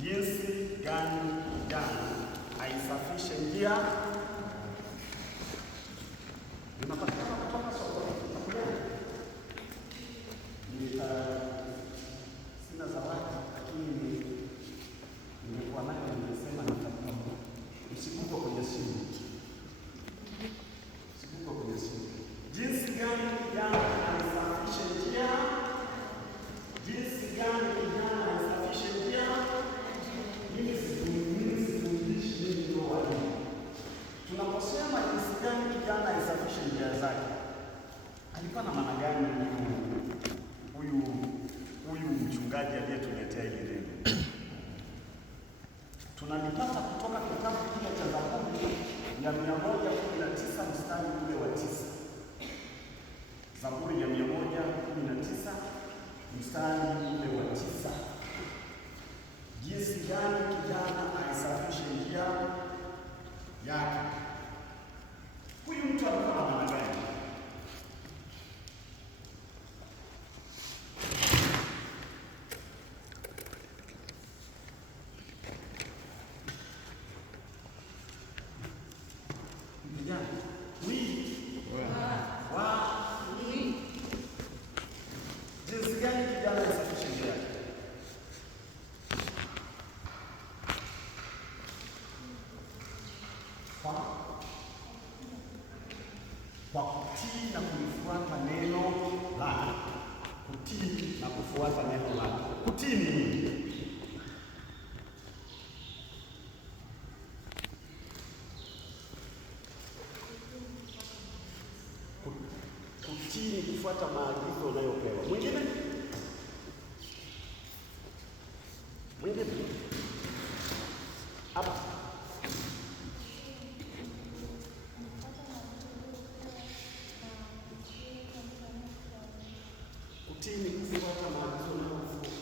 Jinsi gani kijana aisafishe njia? Unapatikana kutoka sokoni. Sina zawadi, lakini nimekuwa nayo, nimesema nitakupa. Usikuko kwenye simu. Usikuko kwenye simu. Jinsi gani kijana aisafishe njia? Jinsi gani kijana aisafishe njia? Mimi sifundishi, mimi ndio walimu. Tunaposema jinsi gani kijana aisafishe njia zake, alikuwa na maana gani huyu mchungaji aliyetuletea hili neno? Tunalipata kutoka kitabu kile cha Zaburi ya 119 mstari ule wa 9. Zaburi ya 119 mstari ule wa 9. Jinsi gani kijana aisafishe njia yake? Huyu mtu alikuwa na maana gani? Jinsi gani kijana aisafishe njia yake? Kwa kutii na kulifuata neno lake. Kutii na kufuata neno lake. Kutii ni nini? Kutii ni kufuata maagizo unayopewa. Mwingine? Hapa. Kutii ni kufuata maagizo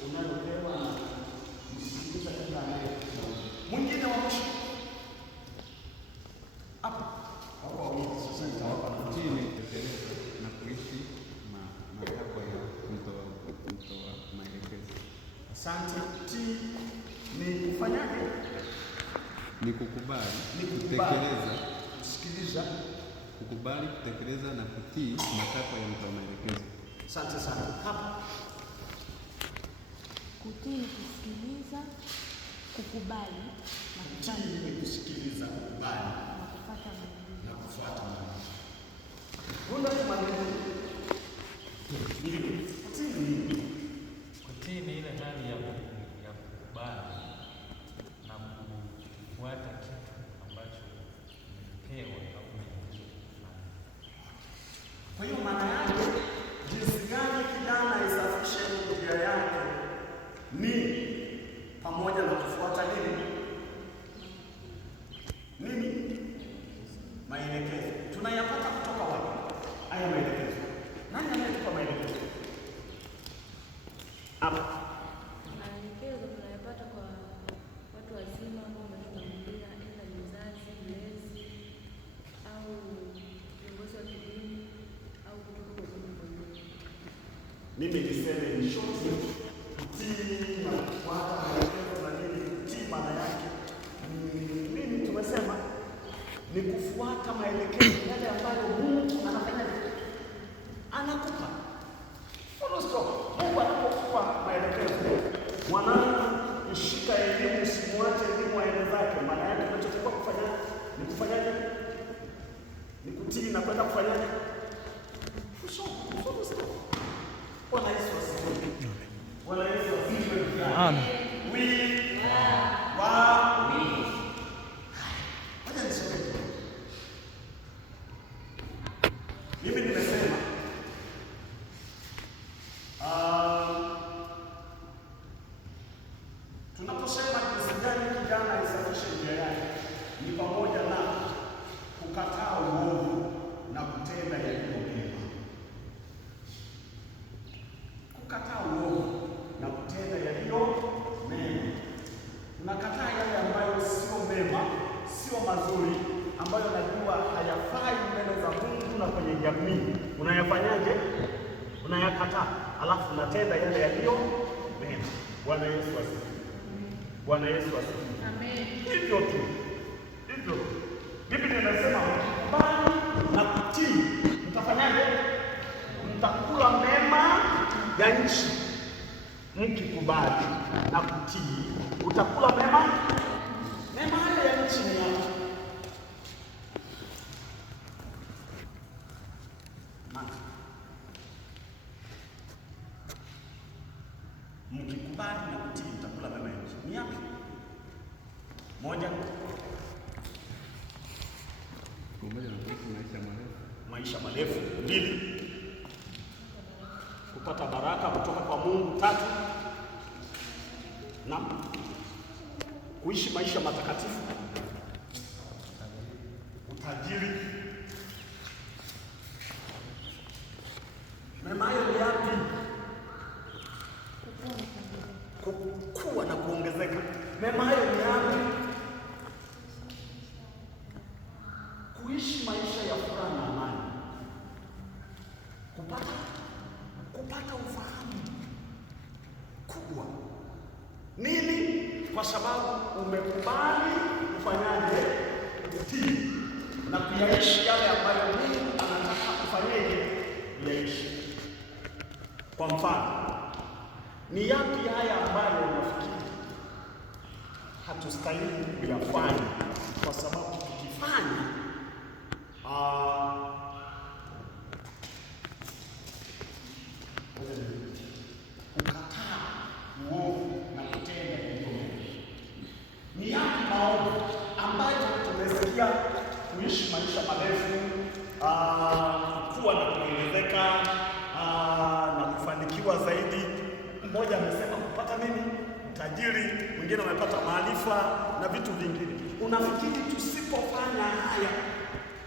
unayopewa na kusikiliza kila anayekuwa. Mwingine wa mwisho? Hapa. Hapo wawili sasa nitawapa na kutii ni kutekeleza na kuishi matakwa ya mtoa maelekezo. Asante. Kutii ni kufanyaje? Ni kukubali, kutekeleza, kusikiliza, kukubali, kutekeleza na kutii matakwa ya mtoa maelekezo. Asante sana. Hapa. Kutii ni kusikiliza, kukubali na kutii ni kusikiliza, kukubali na kufuata maagizo. Na kufuata maagizo. Mbona maneno ndio kutii ni? Kutii ni ile hali ya kukubali na kufuata kitu ambacho umepewa au umeagizwa. Kwa hiyo maana yake, jinsi gani kijana aisafishe njia yake ni pamoja na kufuata nini? Maelekezo. Tunayapata kutoka wapi haya maelekezo? Nani anayetupa maelekezo? Hapa. Maelekezo tunayapata kwa watu wazima ambao wametutangulia, aidha ni mzazi, mlezi au viongozi wa kidini au kutoka kwa Mungu mwenyewe. Mimi niseme ni short, kutii na kufuata maelekezo na nini. Kutii maana yake nini? Tumesema ni kufuata maelekezo yale ambayo Mungu anafanya, anakupa. Full stop. Mungu anapokupa maelekezo, mwanangu, ishika elimu, usimwache elimu aende zake. Maana yake unachotakiwa kufanya ni kufanyaje? Ni kutii na kwenda kufanyaje? Full stop. Bwana Yesu asifiwe. Bwana Yesu asifiwe. Amen. Mimi nimesema tunaposema jinsi gani kijana aisafishe njia yake ni pamoja na kukataa uovu na kutenda yaliyo mema. Kukataa uovu na kutenda yaliyo mema. Unakataa yale ambayo sio mema, sio mazuri, ambayo najua hayafai mbele za Mungu na kwenye jamii. Unayafanyaje? Unayakataa, alafu unatenda yale yaliyo mema. Bwana Yesu asifiwe. Bwana Yesu asifiwe. Amen. Hivyo tu, hivyo Biblia inasema mkikubali na kutii mtafanyaje? Mtakula mema ya nchi. Mkikubali na kutii utakula mema ya nchi ni yako. Mkikubali na kutii mtakula mema ya nchi ni yapi? Moja, maisha marefu. Mbili, kupata baraka kutoka kwa Mungu. Tatu, na kuishi maisha matakatifu. Utajiri. Mema hayo ni yapi? Kukua na kuongezeka. Mema hayo ni yapi? Kuishi maisha ya furaha na amani. Kupata ufahamu kubwa. Nini? Kwa sababu umekubali kufanyaje? Kutii na kuyaishi yale ambayo Mungu anataka kufanyaje? Kuyaishi. Kwa mfano, ni yapi haya ambayo unafikiri hatustahili kuyafanya kwa sababu tukifanya kukataa uovu na kutenda yaliyo mema? Ni yapi maovu ambayo tumesikia kuishi maisha marefu, kuwa na kuongezeka na kufanikiwa zaidi? Mmoja amesema kupata nini? Utajiri, mwingine amepata maarifa na vitu vingine. Unafikiri tusipofanya haya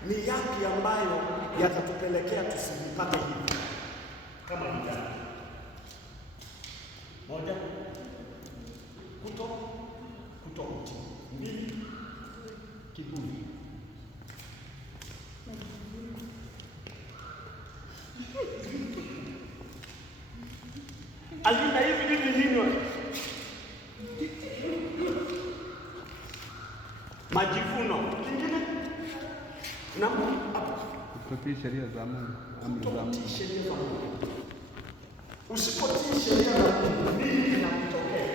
ni yapi ambayo yatatupelekea tusipate hivi kama vijana? Moja, kutokutii. Mbili, kiburi. Alina hivi nini? Majivuno. Kingine? Na kutii sheria za Mungu, amri za Mungu. Usipotii sheria za Mungu, nini kinakutokea?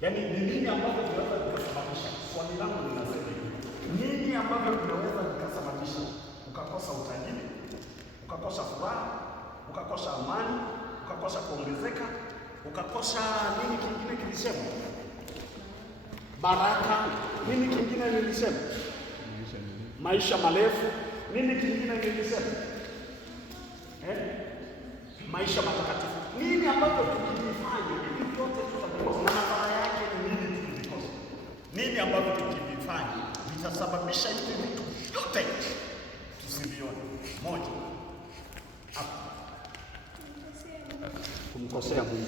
Yaani ni nini ambavyo vinaweza vikasababisha? Swali langu linasema hivi. Nini ambavyo vinaweza vikasababisha ukakosa utajiri, ukakosa furaha, ukakosa amani, ukakosa kuongezeka, ukakosa nini kingine kilisema? Baraka. Nini kingine nilisema? Maisha marefu. Nini kingine nilisema? Maisha matakatifu. Nini ambavyo tukivifanya hivi vyote tutavikosa? Na madhara yake ni nini tukivikosa? Nini ambavyo tukivifanya vitasababisha hivi vitu vyote tusivione? Moja, kumkosea Mungu.